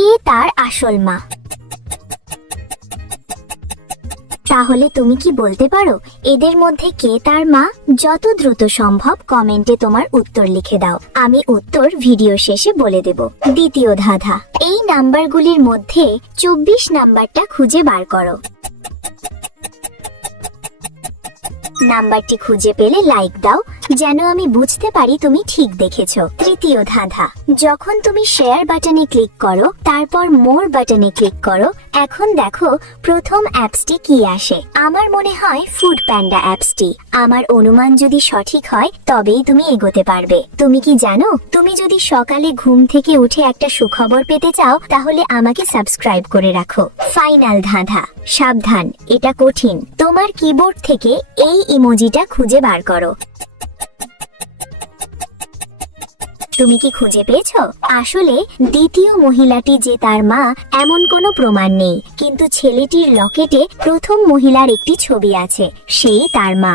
কে তার আসল মা? তাহলে তুমি কি বলতে পারো এদের মধ্যে কে তার মা? যত দ্রুত সম্ভব কমেন্টে তোমার উত্তর লিখে দাও, আমি উত্তর ভিডিও শেষে বলে দেব। দ্বিতীয় ধাঁধা, এই নাম্বারগুলির মধ্যে 24 নাম্বারটা খুঁজে বার করো। নাম্বারটি খুঁজে পেলে লাইক দাও, যেন আমি বুঝতে পারি তুমি ঠিক দেখেছো। তৃতীয় ধাঁধা, যখন তুমি শেয়ার বাটনে ক্লিক করো তারপর মোর বাটনে ক্লিক করো, এখন দেখো প্রথম অ্যাপসটি কি আসে। আমার মনে হয় ফুড প্যান্ডা অ্যাপসটি। আমার অনুমান যদি সঠিক হয় তবেই তুমি এগোতে পারবে। তুমি কি জানো, তুমি যদি সকালে ঘুম থেকে উঠে একটা সুখবর পেতে চাও তাহলে আমাকে সাবস্ক্রাইব করে রাখো। ফাইনাল ধাঁধা, সাবধান এটা কঠিন। তোমার কিবোর্ড থেকে এই ইমোজিটা খুঁজে বার করো। তুমি কি খুঁজে পেয়েছো? আসলে দ্বিতীয় মহিলাটি যে তার মা এমন কোনো প্রমাণ নেই, কিন্তু ছেলেটির লকেটে প্রথম মহিলার একটি ছবি আছে, সেই তার মা।